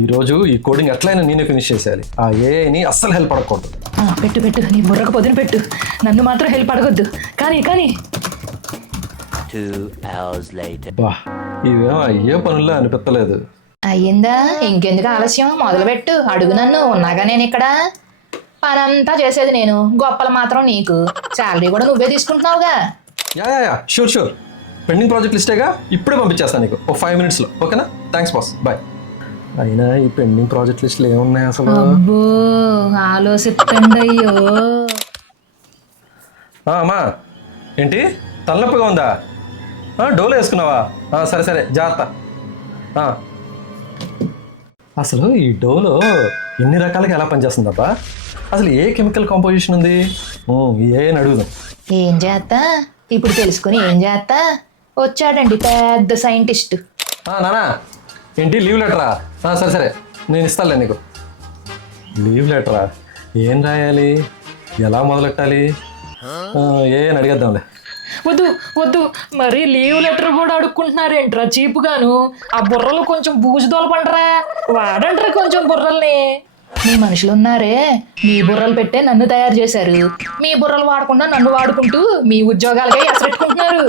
ఈరోజు ఈ కోడింగ్ ఎట్లయినా నేనే ఫినిష్ చేసేయాలి. ఆ ఏఐని అస్సలు హెల్ప్ అడగకూడదు. పెట్టు నీ బుర్రకు పొద్దున పెట్టు, నన్ను మాత్రం హెల్ప్ అడగొద్దు. కానీ 2 hours later. బా, ఇవేమో అయ్యే పనుల్లో అనిపించలేదు. అయ్యిందా? ఇంకెందుకు ఆలస్యం, మొదలుపెట్టు. అడుగు నన్ను, ఉన్నాగా నేను ఇక్కడ. పనంతా చేసేది నేను, గొప్పలు మాత్రం నీకు. శాలరీ కూడా నువ్వే తీసుకుంటున్నావుగా. Yeah sure. పెండింగ్ ప్రాజెక్ట్ లిస్టేగా, ఇప్పుడే పంపించేస్తాను నీకు ఒక 5 minutesలో. ఓకేనా? Thanks boss, bye. అయినా ఈ పెండింగ్ ప్రాజెక్ట్ లిస్టులు ఏమున్నాయి అసలు? అబ్బో, ఆలోచిస్తండి. అయ్యో అమ్మా, ఏంటి తలనొప్పిగా ఉందా? డోలో వేసుకున్నావా? సరే జాగ్రత్త. అసలు ఈ డోలో ఇన్ని రకాలుగా ఎలా పనిచేస్తుందబ్బా? అసలు ఏ కెమికల్ కాంపోజిషన్ ఉంది? ఏం అడుగుదాం. ఏం చేస్తా ఇప్పుడు, తెలుసుకుని ఏం చేస్తా? వచ్చాడండి పెద్ద సైంటిస్ట్. నానా, ఏంటి లీవ్ లెటరా? సరే నేను ఇస్తానులే నీకు. లీవ్ లెటరా? ఏం రాయాలి, ఎలా మొదలెట్టాలి? ఏం అడిగేద్దాంలే. వద్దు, మరి లీవ్ లెటర్ కూడా అడుక్కుంటున్నారేంట్రా చీపుగాను? ఆ బుర్రలు కొంచెం బూజుదోల పండరా, వాడంట్రా కొంచెం బుర్రల్ని. మీ మనుషులు ఉన్నారే, మీ బుర్రలు పెట్టే నన్ను తయారు చేశారు. మీ బుర్రలు వాడకుండా నన్ను వాడుకుంటూ మీ ఉద్యోగాలకై అసరెట్టుకుంటున్నారు.